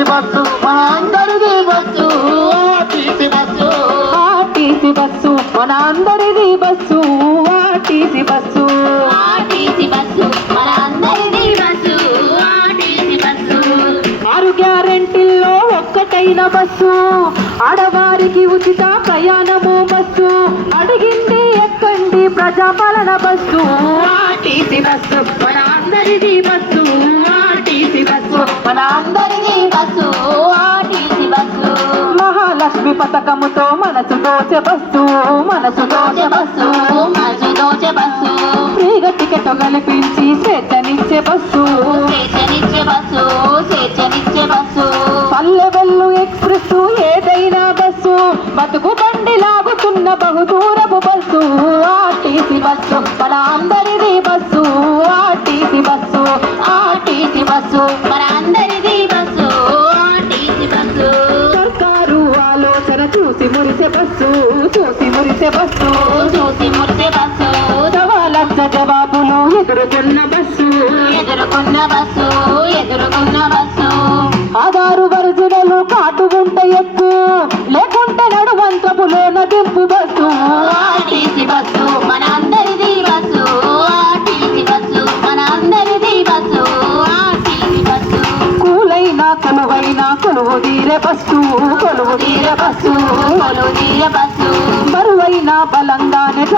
RTC bus మన అందరిది bus RTC bus RTC bus మన అందరిది bus RTC bus RTC bus మన అందరిది బస్సు ఆర్టీసీ బస్సు 6 గ్యారెంటీల్లో ఒక్కటైన బస్సు ఆడవారికి ఉచిత ప్రయాణము బస్సు అడిగింది ఎక్కండి ప్రజాపాలన బస్సు ఆర్టీసీ బస్సు మన అందరిది బస్సు ఆర్టీసీ బస్సు మన అందరిది బస్సు ఆర్టీసీ బస్సు మహాలక్ష్మి పథకముతో మనసు దోచే బస్సు మనసు దోచే బస్సు మనసు దోచే బస్సు ఫ్రీగా టికెట్ కల్పించి స్వేచ్ఛనిచ్చే బస్సు స్వేచ్ఛనిచ్చే బస్సు స్వేచ్ఛనిచ్చే బస్సు పల్లె వెల్లు ఎక్స్ప్రెస్ ఏదైనా బస్సు బతుకు బండి లాగుతున్న బహుదూరపు బస్సు ఆర్టీసీ బస్సు మన అందరిది bus RTC bus RTC bus మన అందరిది బస్సు ఆర్టీసీ బస్సు సర్కారు ఆలోచన చూసి మురిసే బస్సు చూసి మురిసే బస్సు చూసి మురిసే బస్సు సవాలక్ష జవాబులు ఎదుర్కొన్న బస్సు ఎదుర్కొన్న బస్సు ఎదుర్కొన్న బస్సు ఆధారు వరుజునలు కాటు ఉంట ఎక్కు లేకుంటే నడువంతపులోన దింపు బస్సు ఆర్టీసీ బస్సు మన అందరిది బస్సు ఆర్టీసీ బస్సు మన అందరిది బస్సు ఆర్టీసీ బస్సు కూలైనా కొలువైనా కొలువు తీరే బస్సు కొలువు తీరే బస్సు కొలువు తీరే బస్సు బరువైన బలంగా